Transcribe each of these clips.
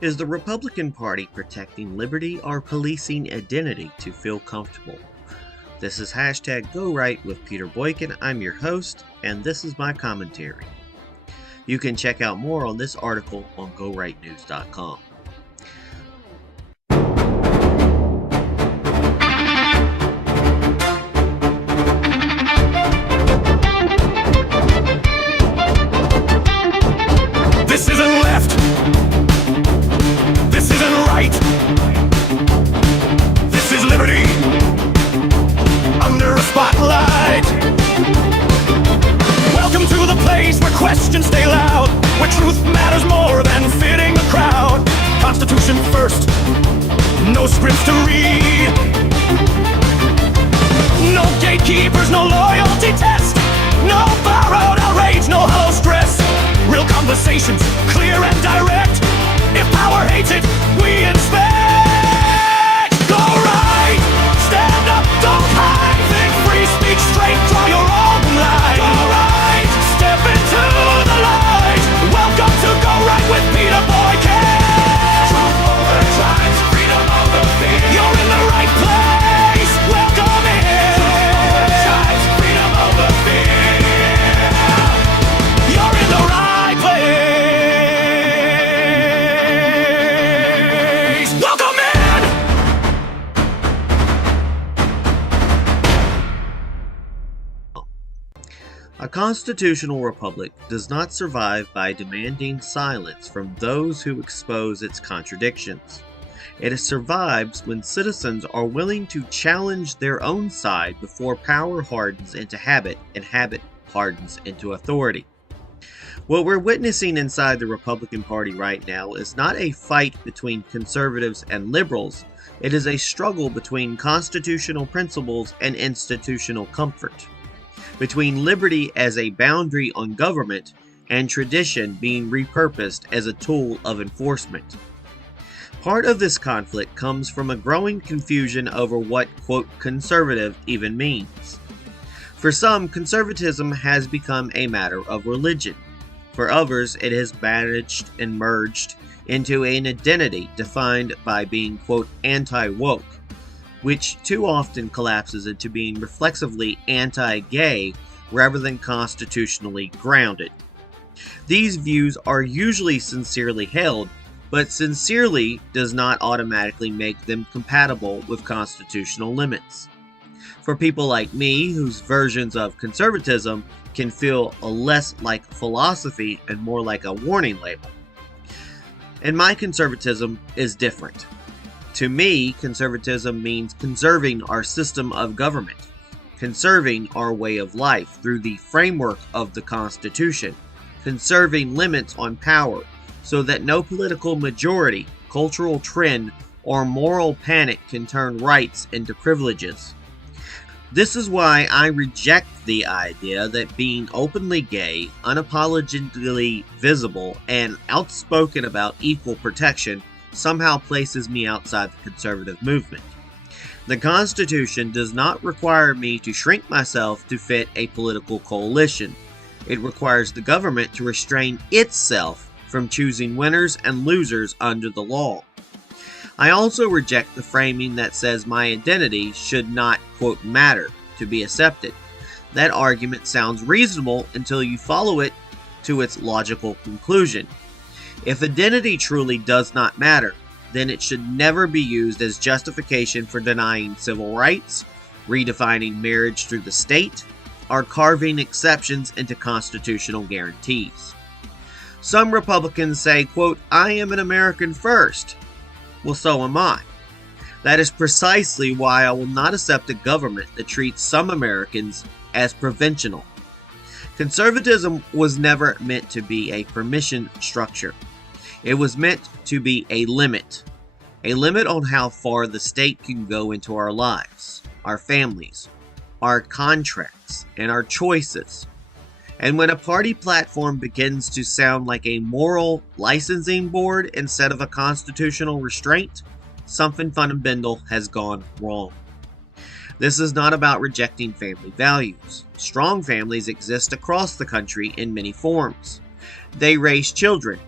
Is the Republican Party protecting liberty or policing identity to feel comfortable? This is hashtag Go Right with Peter Boykin. I'm your host, and this is my commentary. You can check out more on this article on GoRightNews.com. This isn't left. This isn't right. This is liberty under a spotlight. Welcome to the place where questions stay loud, where truth matters more than fitting the crowd. Constitution first, no scripts to read. No gatekeepers, no loyalty test. No borrowed outrage, no hollow stress. Real conversations, clear and direct. If power hates it, we inspect. Go right, stand up, don't hide. Think free, speak straight, draw your own line. Go right, step into the light. Welcome to Go Right with Peter Boykin. Truth over tribes, freedom over fear. You're in the right place, welcome in. Truth over tribes, freedom over fear. You're in the right place. Welcome in. A constitutional republic does not survive by demanding silence from those who expose its contradictions. It survives when citizens are willing to challenge their own side before power hardens into habit and habit hardens into authority. What we're witnessing inside the Republican Party right now is not a fight between conservatives and liberals. It is a struggle between constitutional principles and institutional comfort, between liberty as a boundary on government and tradition being repurposed as a tool of enforcement. Part of this conflict comes from a growing confusion over what, quote, conservative even means. For some, conservatism has become a matter of religion. For others, it has managed and merged into an identity defined by being, quote, anti-woke, which too often collapses into being reflexively anti-gay rather than constitutionally grounded. These views are usually sincerely held, but sincerely does not automatically make them compatible with constitutional limits. For people like me, whose versions of conservatism can feel less like philosophy and more like a warning label. And my conservatism is different. To me, conservatism means conserving our system of government, conserving our way of life through the framework of the Constitution, conserving limits on power so that no political majority, cultural trend, or moral panic can turn rights into privileges. This is why I reject the idea that being openly gay, unapologetically visible, and outspoken about equal protection somehow places me outside the conservative movement. The Constitution does not require me to shrink myself to fit a political coalition. It requires the government to restrain itself from choosing winners and losers under the law. I also reject the framing that says my identity should not, quote, matter to be accepted. That argument sounds reasonable until you follow it to its logical conclusion. If identity truly does not matter, then it should never be used as justification for denying civil rights, redefining marriage through the state, or carving exceptions into constitutional guarantees. Some Republicans say, quote, I am an American first. Well, so am I. That is precisely why I will not accept a government that treats some Americans as provincial. Conservatism was never meant to be a permission structure. It was meant to be a limit on how far the state can go into our lives, our families, our contracts, and our choices. And when a party platform begins to sound like a moral licensing board instead of a constitutional restraint, something fundamental has gone wrong. This is not about rejecting family values. Strong families exist across the country in many forms. They raise children.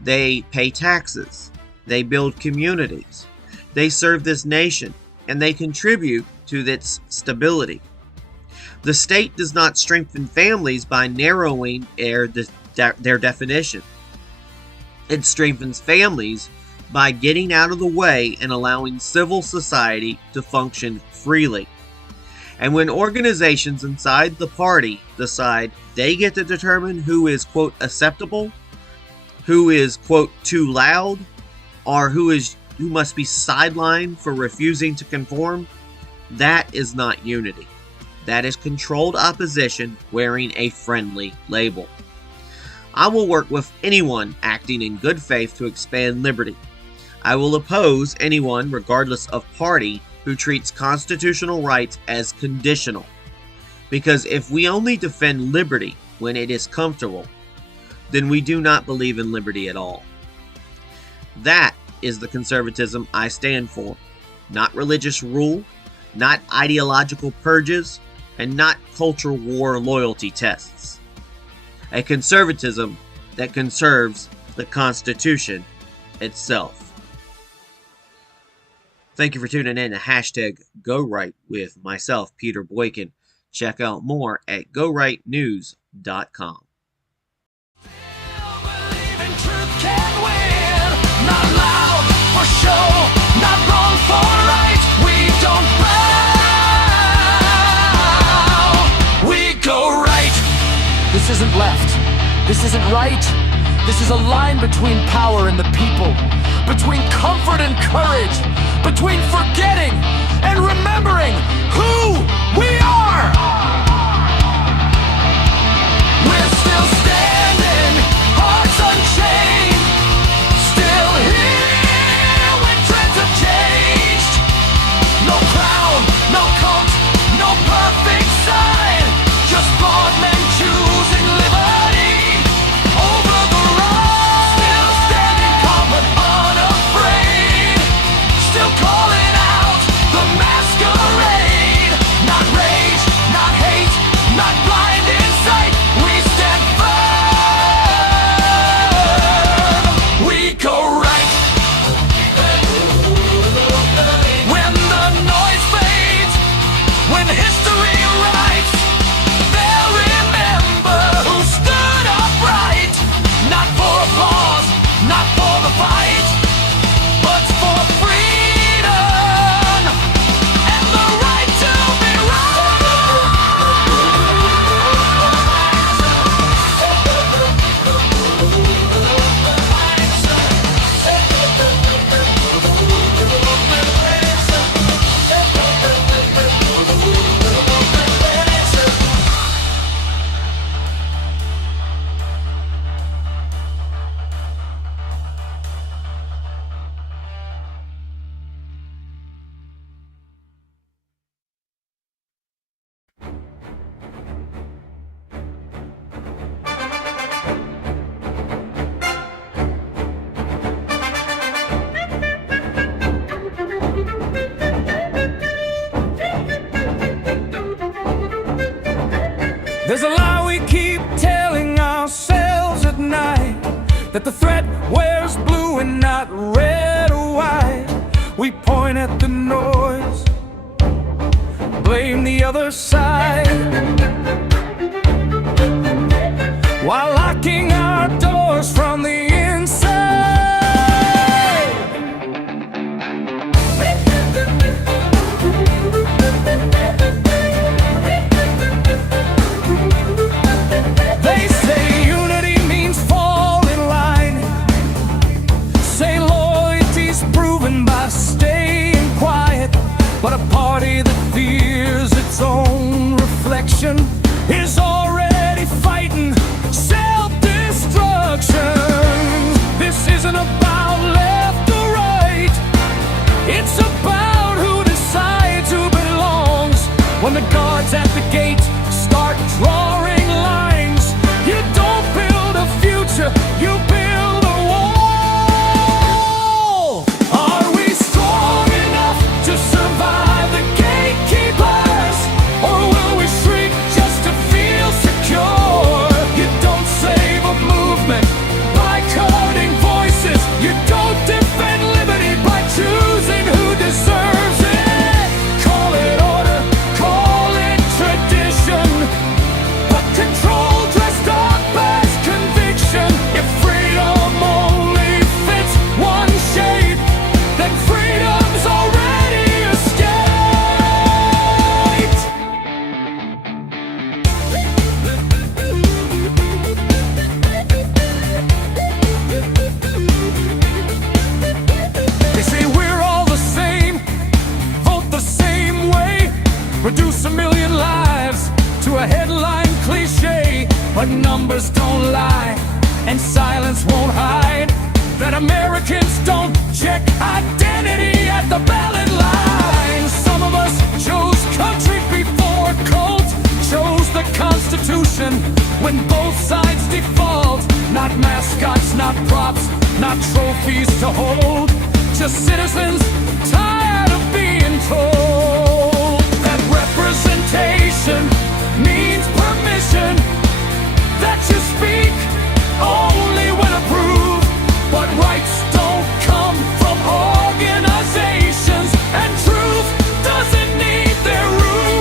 They pay taxes. They build communities. They serve this nation, and they contribute to its stability. The state does not strengthen families by narrowing their definition. It strengthens families by getting out of the way and allowing civil society to function freely. And when organizations inside the party decide they get to determine who is, quote, acceptable, who is, quote, too loud, or who must be sidelined for refusing to conform, that is not unity. That is controlled opposition wearing a friendly label. I will work with anyone acting in good faith to expand liberty. I will oppose anyone, regardless of party, who treats constitutional rights as conditional. Because if we only defend liberty when it is comfortable, then we do not believe in liberty at all. That is the conservatism I stand for. Not religious rule, not ideological purges, and not culture war loyalty tests. A conservatism that conserves the Constitution itself. Thank you for tuning in to #GoRight with myself, Peter Boykin. Check out more at gorightnews.com. This isn't left. This isn't right. This is a line between power and the people, between comfort and courage, between forgetting and remembering who we are. We're still standing, hearts unchained, still here when trends have changed. No crown, no coat, no perfect sign, just flawed men choosing liberty over the right. Still standing calm but unafraid, still calling out the masquerade. Not rage, not hate, not blind insight. We stand firm. We go right. When the noise fades, when history writes, they'll remember who stood upright. Not for applause, not for the fight, but for freedom and the right to be There's a lie we keep telling ourselves at night, that the threat wears blue and not red or white. We point at the noise, blame the other side, while locking our doors from the inside. They say unity means fall in line, say loyalty's proven by staying quiet, but a party that fears its own reflection is already fighting self-destruction. This isn't about left or right, it's about who decides who belongs. When the guards at the gate start drawing lines, you don't build a future, you build a wall. Are we strong enough to survive the gatekeepers, or will we shrink just to feel secure? You don't save a movement by cutting voices, you don't defend But numbers don't lie, and silence won't hide that Americans don't check identity at the ballot line. Some of us chose country before cult, chose the Constitution when both sides default. Not mascots, not props, not trophies to hold, just citizens tired of being told that representation means permission, that you speak only when approved. But rights don't come from organizations, and truth doesn't need their rules.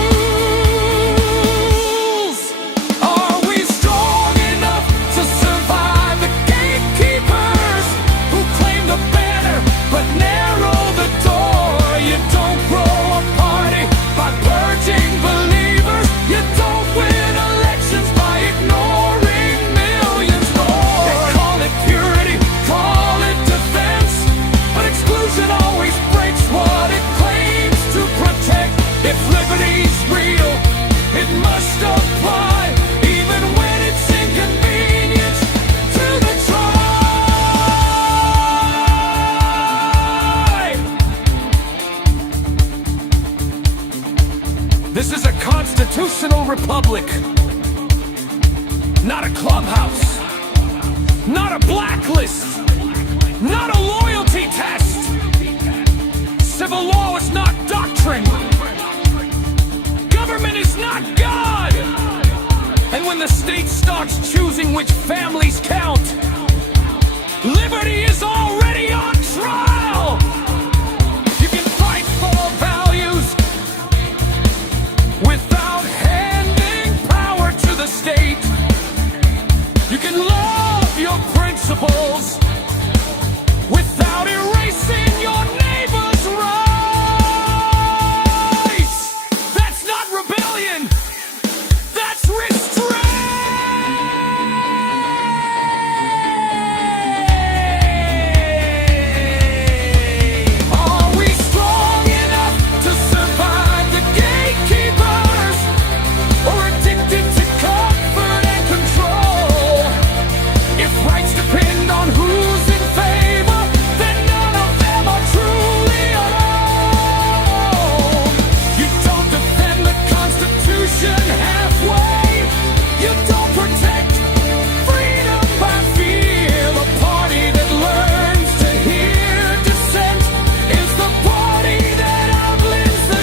Are we strong enough to survive the gatekeepers who claim the banner but narrow the door? You don't grow a party by purging believers. You don't win elections by ignoring millions more. They call it purity, call it defense, but exclusion always breaks what it claims to protect. If liberty's real, it must apply, even when it's inconvenient to the tribe. This is a constitutional republic, not a clubhouse, not a blacklist, not a loyalty test. Civil law is not doctrine. Government is not God. And when the state starts choosing which families count, liberty is already on trial. You can fight for values without handing power to the state. You can love your principles without erasing your neighbor's rights. That's not rebellion, that's restraint. Are we strong enough to survive the gatekeepers, or addicted to comfort and control? If rights depend on who's in favor, then none of them are truly alone. You don't defend the Constitution halfway. You don't protect freedom by fear. The party that learns to hear dissent is the party that outlives the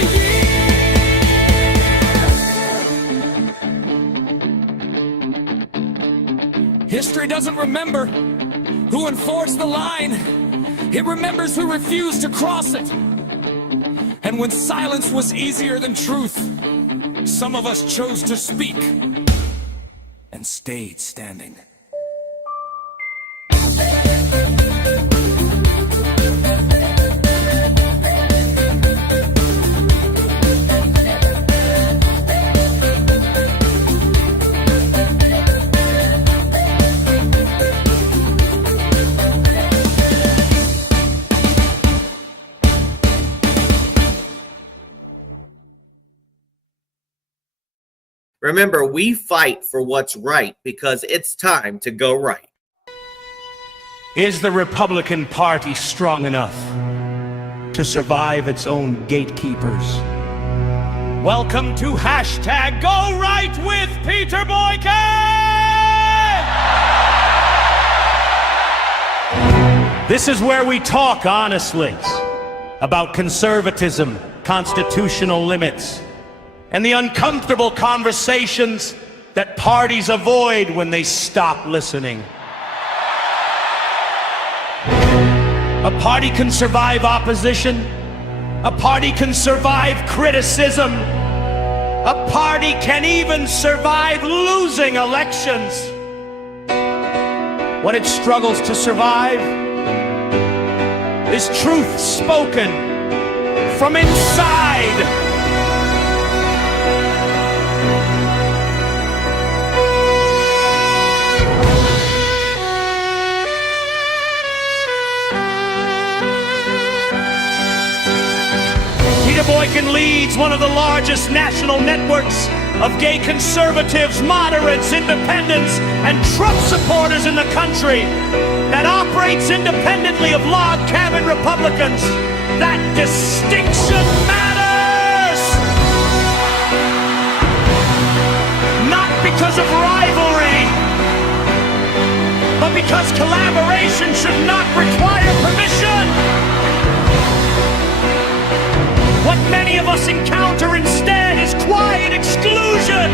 year. History doesn't remember who enforced the line. It remembers who refused to cross it. And when silence was easier than truth, some of us chose to speak and stayed standing. Remember, we fight for what's right because it's time to go right. Is the Republican Party strong enough to survive its own gatekeepers? Welcome to hashtag Go Right with Peter Boykin! This is where we talk honestly about conservatism, constitutional limits, and the uncomfortable conversations that parties avoid when they stop listening. A party can survive opposition. A party can survive criticism. A party can even survive losing elections. What it struggles to survive is truth spoken from inside. Peter Peter Boykin leads one of the largest national networks of gay conservatives, moderates, independents, and Trump supporters in the country that operates independently of log cabin Republicans. That distinction matters! Not because of rivalry, but because collaboration should not require permission. What many of us encounter instead is quiet exclusion.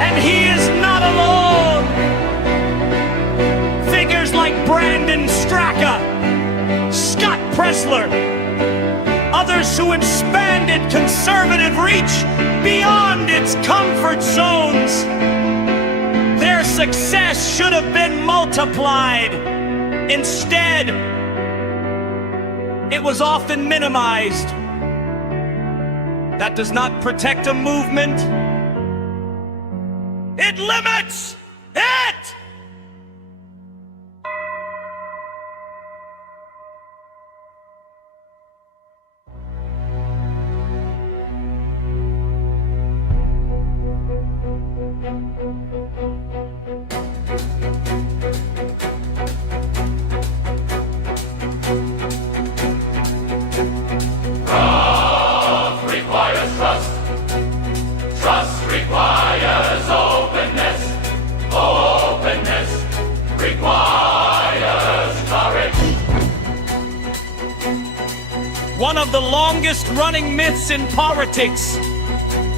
And he is not alone. Figures like Brandon Straka, Scott Pressler, others who expanded conservative reach beyond its comfort zones. Their success should have been multiplied. Instead, it was often minimized. That does not protect a movement. It limits it! Trust requires openness. Openness requires courage. One of the longest running myths in politics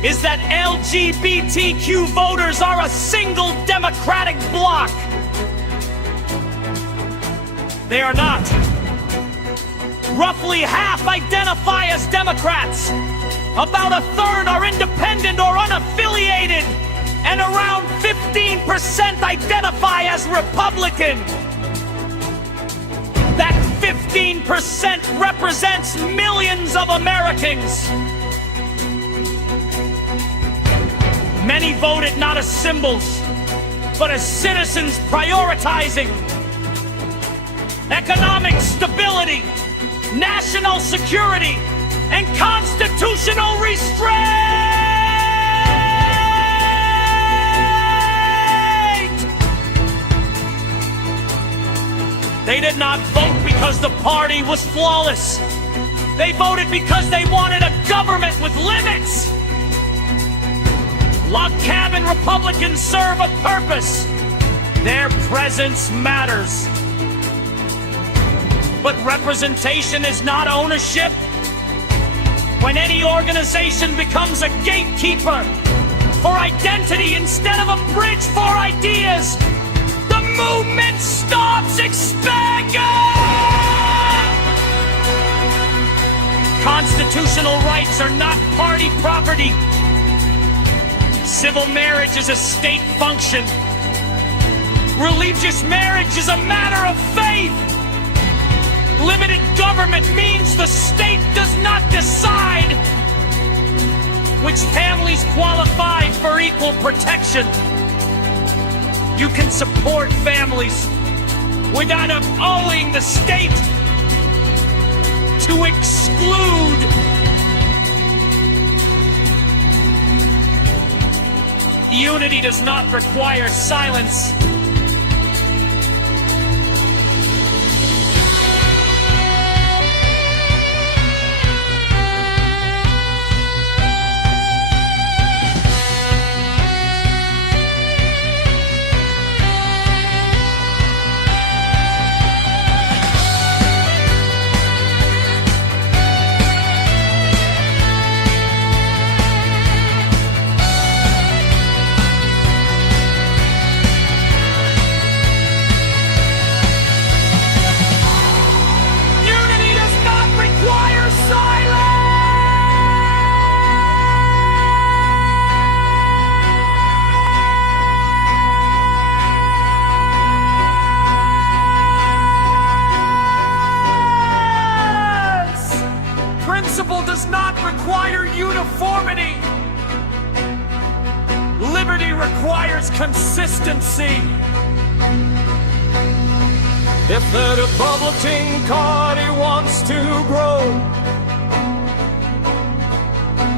is that LGBTQ voters are a single democratic bloc. They are not. Roughly half identify as Democrats. About a third are independent or unaffiliated, and around 15% identify as Republican. That 15% represents millions of Americans. Many voted not as symbols, but as citizens prioritizing economic stability, national security, and constitutional restraint! They did not vote because the party was flawless. They voted because they wanted a government with limits. Log cabin Republicans serve a purpose. Their presence matters. But representation is not ownership. When any organization becomes a gatekeeper for identity instead of a bridge for ideas, the movement stops expanding! Constitutional rights are not party property. Civil marriage is a state function. Religious marriage is a matter of faith. Limited government means the state does not decide which families qualify for equal protection. You can support families without owing the state to exclude. Unity does not require silence. Does not require uniformity. Liberty requires consistency. If the Republican Party wants to grow,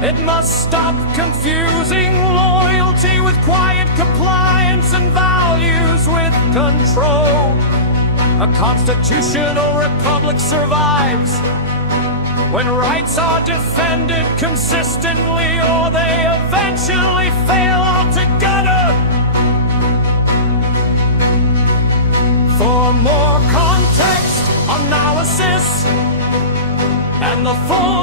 It must stop confusing loyalty with quiet compliance and values with control. A constitutional republic survives when rights are defended consistently, or they eventually fail altogether. For more context, analysis, and the full